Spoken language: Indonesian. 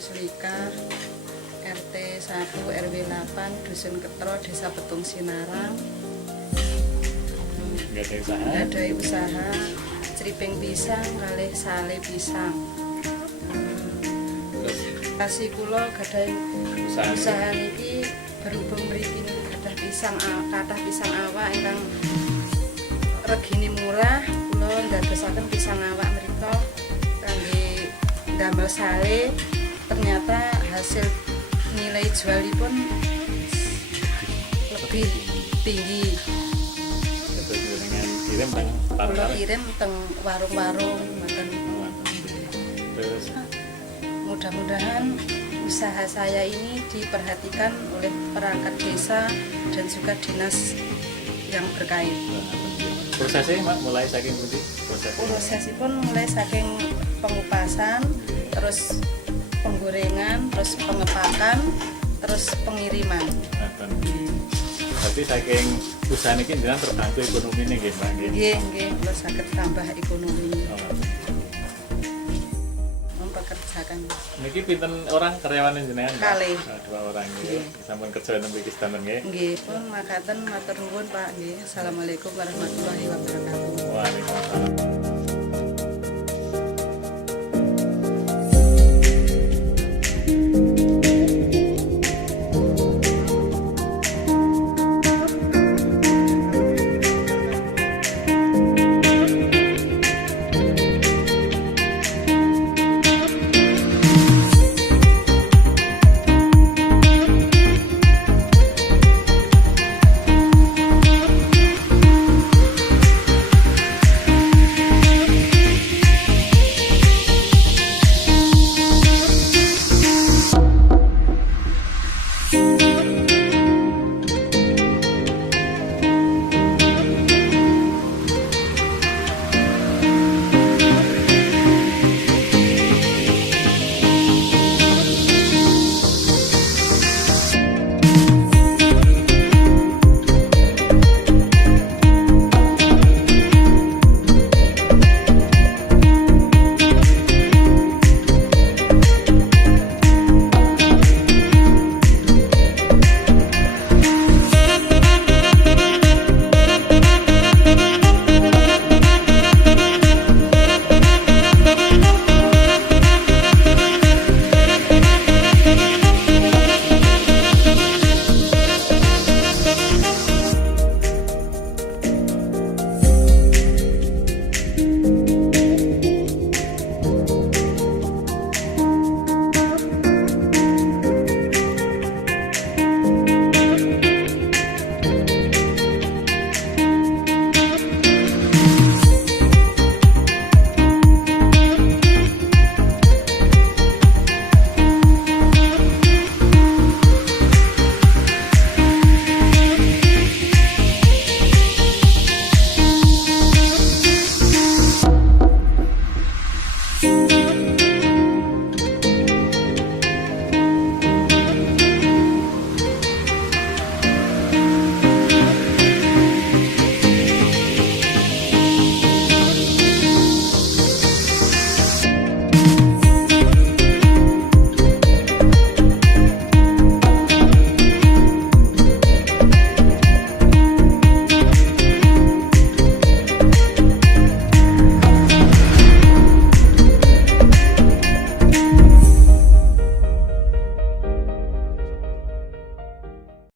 Muslika, RT 1 RW 8 Dusun Ketro, Desa Petung Sinarang. Ada usaha ceriping pisang kalih sale pisang. Kasih kula gadhahi usaha niki berhubung mriki kathah pisang awak ingkang regine murah, kula ndadosaken pisang awak mriku kangge damel sale. Ternyata hasil nilai jualipun lebih tinggi. Kula kirim teng warung-warung makan. Mudah-mudahan usaha saya ini diperhatikan oleh perangkat desa dan juga dinas yang berkait. Prosesnya mulai saking pundi? Prosesipun mulai saking pengupasan, terus penggorengan, terus pengepakan, terus pengiriman. Berarti saking usaha ini jenengan terbantu ekonomi ini nggih, Mbak? Nggih, kula saged tambah ekonomi. Mempekerjakan. Niki pinten orang karyawan jenengan? Kalih. 2 orang nggih. Sampun kerja nembe iki sedanten nggih. Nggih, pun makaten matur nuwun Pak nggih. Assalamualaikum warahmatullahi wabarakatuh. Waalaikumsalam.